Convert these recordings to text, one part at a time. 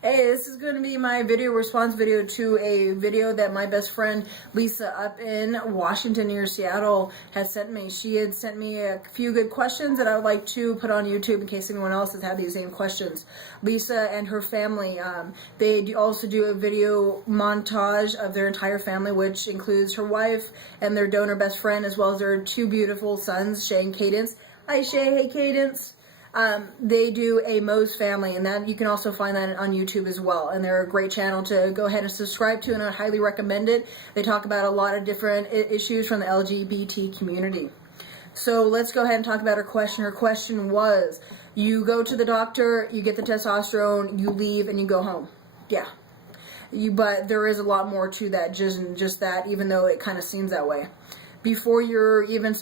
Hey, this is going to be my video response video to a video that my best friend Lisa up in Washington near Seattle had sent me. She had sent me a few good questions that I would like to put on YouTube in case anyone else has had these same questions. Lisa and her family, they also do a video montage of their entire family, which includes her wife and their donor best friend, as well as their two beautiful sons, Shay and Cadence. Hi Shay, hey Cadence. They do a Moe's Family, and that you can also find that on YouTube as well. And they're a great channel to go ahead and subscribe to, and I highly recommend it. They talk about a lot of different issues from the LGBT community. So let's go ahead and talk about her question. Her question was, you go to the doctor, you get the testosterone, you leave, and you go home. Yeah. But there is a lot more to that, just that, even though it kind of seems that way. Before you're even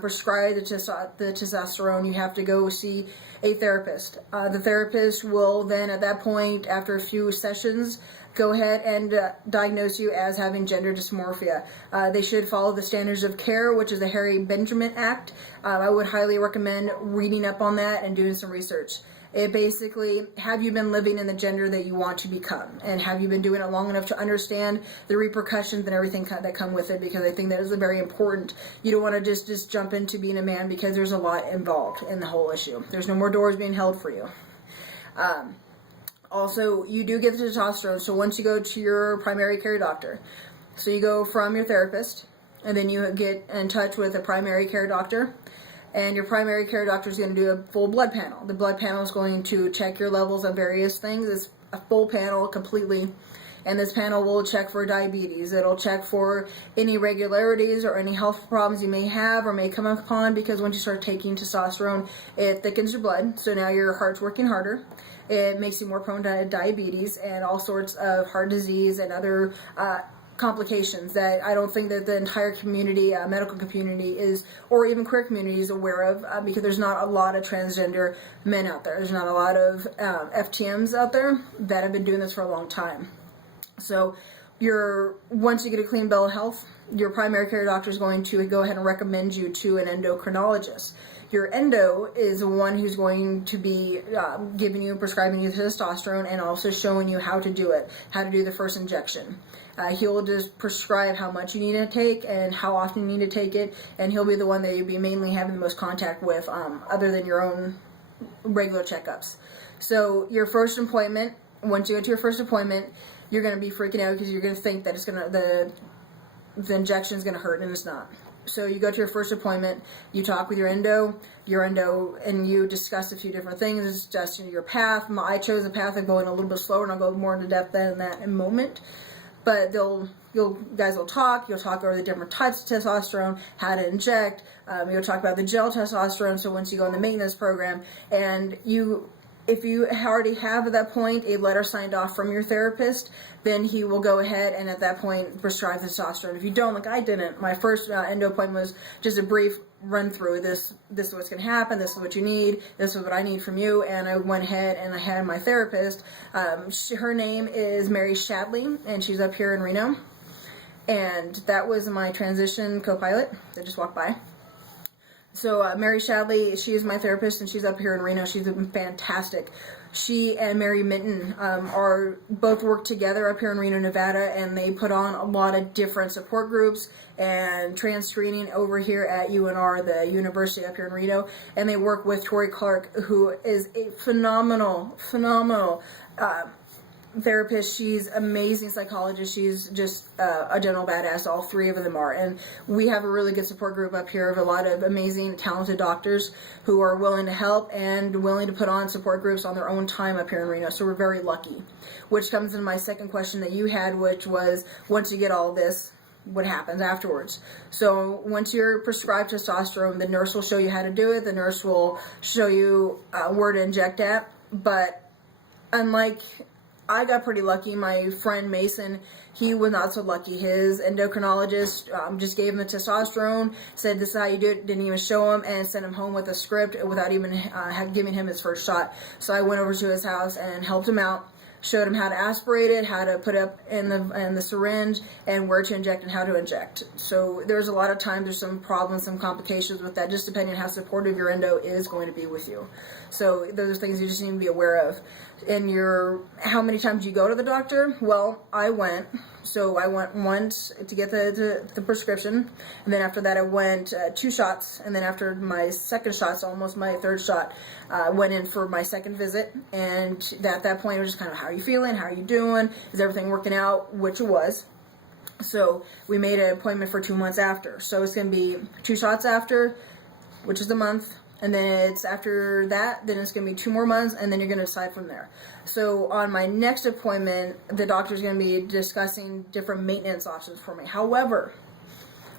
prescribed the testosterone, you have to go see a therapist. The therapist will then, at that point, after a few sessions, go ahead and diagnose you as having gender dysmorphia. They should follow the standards of care, which is the Harry Benjamin Act. I would highly recommend reading up on that and doing some research. It basically, have you been living in the gender that you want to become? And have you been doing it long enough to understand the repercussions and everything that come with it? Because I think that is very important. You don't want to just jump into being a man, because there's a lot involved in the whole issue. There's no more doors being held for you. Also, you do get the testosterone. So once you go to your primary care doctor, so you go from your therapist, and then you get in touch with a primary care doctor. And your primary care doctor is going to do a full blood panel. The blood panel is going to check your levels on various things. It's a full panel completely. And this panel will check for diabetes. It'll check for any irregularities or any health problems you may have or may come upon, because once you start taking testosterone, it thickens your blood. So now your heart's working harder. It makes you more prone to diabetes and all sorts of heart disease and other complications that I don't think that the entire community, medical community is, or even queer community is aware of, because there's not a lot of transgender men out there. There's not a lot of FTMs out there that have been doing this for a long time. So once you get a clean bill of health, your primary care doctor is going to go ahead and recommend you to an endocrinologist. Your endo is the one who's going to be giving you and prescribing you testosterone, and also showing you how to do it, how to do the first injection. He'll just prescribe how much you need to take and how often you need to take it, and he'll be the one that you'll be mainly having the most contact with, other than your own regular checkups. So your first appointment, once you go to your first appointment, you're going to be freaking out because you're going to think that the injection is going to hurt, and it's not. So you go to your first appointment, you talk with your endo, and you discuss a few different things. It's just your path. I chose a path of going a little bit slower, and I'll go more into depth than that in a moment. But you guys will talk. You'll talk over the different types of testosterone, how to inject. You'll talk about the gel testosterone. So once you go in the maintenance program, and if you already have at that point a letter signed off from your therapist, then he will go ahead and at that point prescribe the testosterone. If you don't, like I didn't, my first endo appointment was just a brief run through. This is what's going to happen, this is what you need, this is what I need from you, and I went ahead and I had my therapist. Her name is Mary Shadley, and she's up here in Reno. And that was my transition co-pilot that just walked by. So Mary Shadley, she is my therapist, and she's up here in Reno. She's been fantastic. She and Mary Minton are both work together up here in Reno, Nevada, and they put on a lot of different support groups and trans screening over here at UNR, the university up here in Reno. And they work with Tori Clark, who is a phenomenal therapist. She's amazing psychologist. She's just a general badass. All three of them are, and we have a really good support group up here of a lot of amazing, talented doctors who are willing to help and willing to put on support groups on their own time up here in Reno. So we're very lucky. Which comes into my second question that you had, which was, once you get all this, what happens afterwards? So once you're prescribed testosterone, the nurse will show you how to do it. The nurse will show you where to inject at. But unlike, I got pretty lucky. My friend Mason, he was not so lucky. His endocrinologist just gave him the testosterone, said this is how you do it, didn't even show him, and sent him home with a script without even giving him his first shot. So I went over to his house and helped him out, showed him how to aspirate it, how to put up in the syringe, and where to inject and how to inject. So there's a lot of times there's some problems, some complications with that, just depending on how supportive your endo is going to be with you. So those are things you just need to be aware of. in your, how many times you go to the doctor. Well, I went once to get the prescription, and then after that I went 2 shots, and then after my second shot, so almost my third shot, went in for my second visit. And at that point it was just kind of, how are you feeling, how are you doing, is everything working out, which it was. So we made an appointment for 2 months after, so it's going to be 2 shots after, which is a month. And then it's after that, then it's going to be 2 more months, and then you're going to decide from there. So on my next appointment, the doctor's going to be discussing different maintenance options for me. However,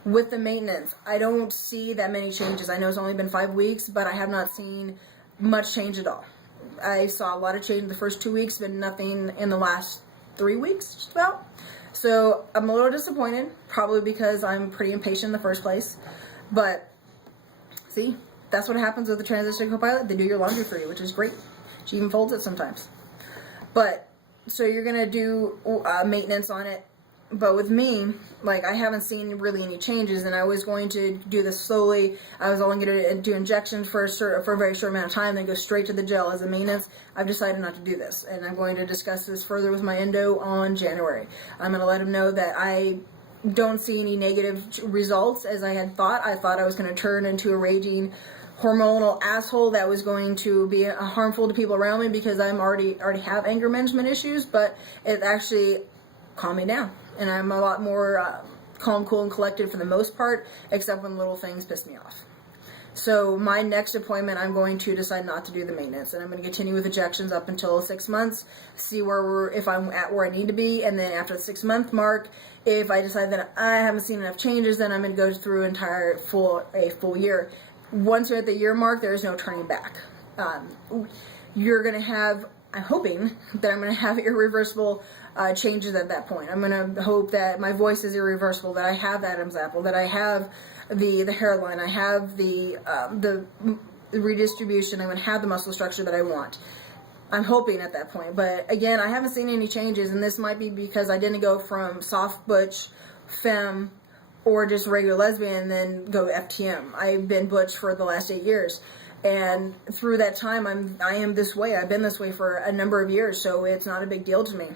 with the maintenance, I don't see that many changes. I know it's only been 5 weeks, but I have not seen much change at all. I saw a lot of change in the first 2 weeks, but nothing in the last 3 weeks, just about. So I'm a little disappointed, probably because I'm pretty impatient in the first place. But see, that's what happens with the transition co-pilot. They do your laundry for you, which is great. She even folds it sometimes. But so you're gonna do maintenance on it. But with me, like, I haven't seen really any changes, and I was going to do this slowly. I was only going to do injections for a very short amount of time, then go straight to the gel as a maintenance. I've decided not to do this, and I'm going to discuss this further with my endo on January. I'm going to let him know that I don't see any negative results as I had thought. I thought I was going to turn into a raging hormonal asshole that was going to be harmful to people around me, because I'm already have anger management issues, but it actually calmed me down. And I'm a lot more calm, cool, and collected for the most part, except when little things piss me off. So my next appointment, I'm going to decide not to do the maintenance, and I'm going to continue with injections up until 6 months, see if I'm at where I need to be, and then after the 6-month mark, if I decide that I haven't seen enough changes, then I'm going to go through a full year. Once you're at the year mark, there is no turning back. You're going to have, I'm hoping that I'm going to have irreversible changes at that point. I'm going to hope that my voice is irreversible, that I have Adam's apple, that I have the hairline, I have the redistribution, I'm going to have the muscle structure that I want. I'm hoping at that point. But again, I haven't seen any changes, and this might be because I didn't go from soft butch, femme, or just regular lesbian and then go FTM. I've been butch for the last 8 years. And through that time, I am this way. I've been this way for a number of years, so it's not a big deal to me.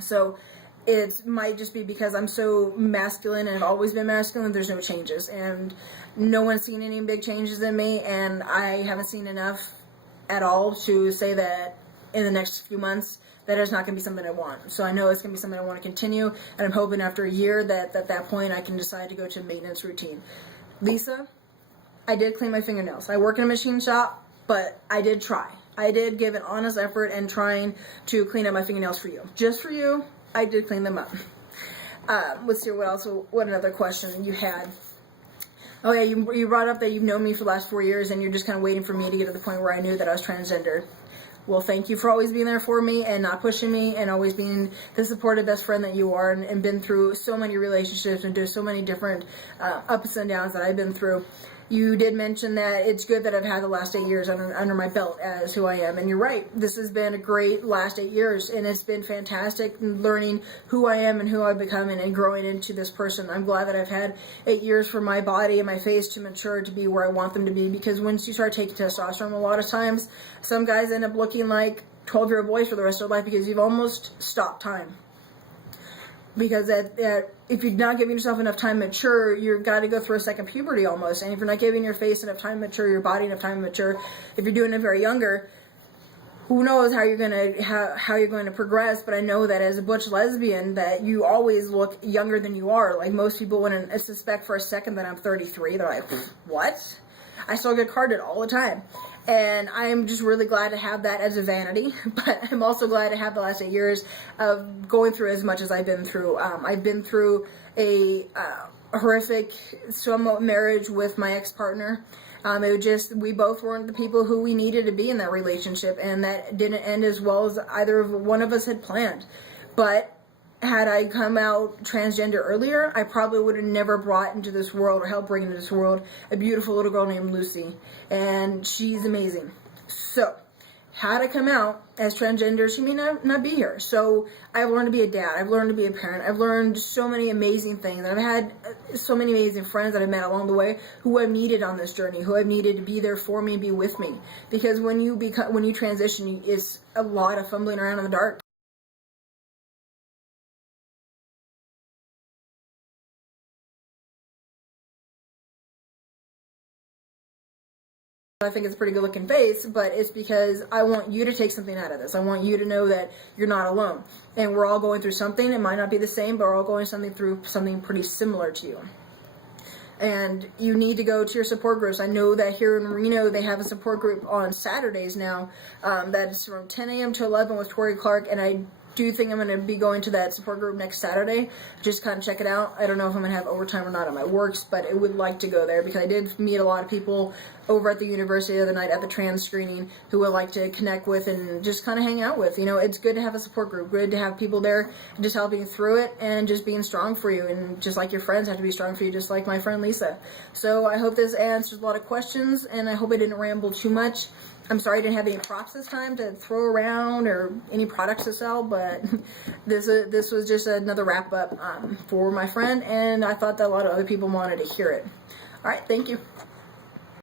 So it might just be because I'm so masculine and I've always been masculine, there's no changes. And no one's seen any big changes in me, and I haven't seen enough at all to say that in the next few months that is not going to be something I want. So I know it's going to be something I want to continue, and I'm hoping after a year that at that point I can decide to go to a maintenance routine. Lisa, I did clean my fingernails. I work in a machine shop, but I did try. I did give an honest effort in trying to clean up my fingernails for you. Just for you, I did clean them up. Let's see what else, what another question you had. Oh yeah, you brought up that you've known me for the last 4 years and you're just kind of waiting for me to get to the point where I knew that I was transgender. Well, thank you for always being there for me and not pushing me, and always being the supportive best friend that you are, and been through so many relationships and do so many different ups and downs that I've been through. You did mention that it's good that I've had the last 8 years under my belt as who I am, and you're right. This has been a great last 8 years, and it's been fantastic learning who I am and who I've become, and growing into this person. I'm glad that I've had 8 years for my body and my face to mature to be where I want them to be, because once you start taking testosterone, a lot of times some guys end up looking like 12-year-old boys for the rest of their life, because you've almost stopped time. Because if you're not giving yourself enough time to mature, you've got to go through a second puberty almost. And if you're not giving your face enough time to mature, your body enough time to mature, if you're doing it very younger, who knows how you're going to progress. But I know that as a butch lesbian, that you always look younger than you are. Like, most people wouldn't suspect for a second that I'm 33. They're like, what? I still get carded all the time. And I'm just really glad to have that as a vanity, but I'm also glad to have the last 8 years of going through as much as I've been through. I've been through a horrific somewhat marriage with my ex-partner. We both weren't the people who we needed to be in that relationship, and that didn't end as well as either one of us had planned. But had I come out transgender earlier, I probably would have never brought into this world, or helped bring into this world, a beautiful little girl named Lucy. And she's amazing. So, had to come out as transgender, she may not be here. So I've learned to be a dad. I've learned to be a parent. I've learned so many amazing things. I've had so many amazing friends that I've met along the way who I've needed on this journey, who I've needed to be there for me and be with me. Because when you transition, it's a lot of fumbling around in the dark. I think it's a pretty good looking face, but it's because I want you to take something out of this. I want you to know that you're not alone. And we're all going through something. It might not be the same, but we're all going through something pretty similar to you. And you need to go to your support groups. I know that here in Reno, they have a support group on Saturdays now. That is from 10 a.m. to 11 with Tori Clark, and I do think I'm going to be going to that support group next Saturday. Just kind of check it out. I don't know if I'm going to have overtime or not on my works, but I would like to go there because I did meet a lot of people over at the university the other night at the trans screening who would like to connect with and just kind of hang out with. You know, it's good to have a support group, good to have people there just helping you through it and just being strong for you. And just like your friends have to be strong for you, just like my friend Lisa. So I hope this answers a lot of questions, and I hope I didn't ramble too much. I'm sorry I didn't have any props this time to throw around or any products to sell, but this was just another wrap up for my friend, and I thought that a lot of other people wanted to hear it. All right, thank you.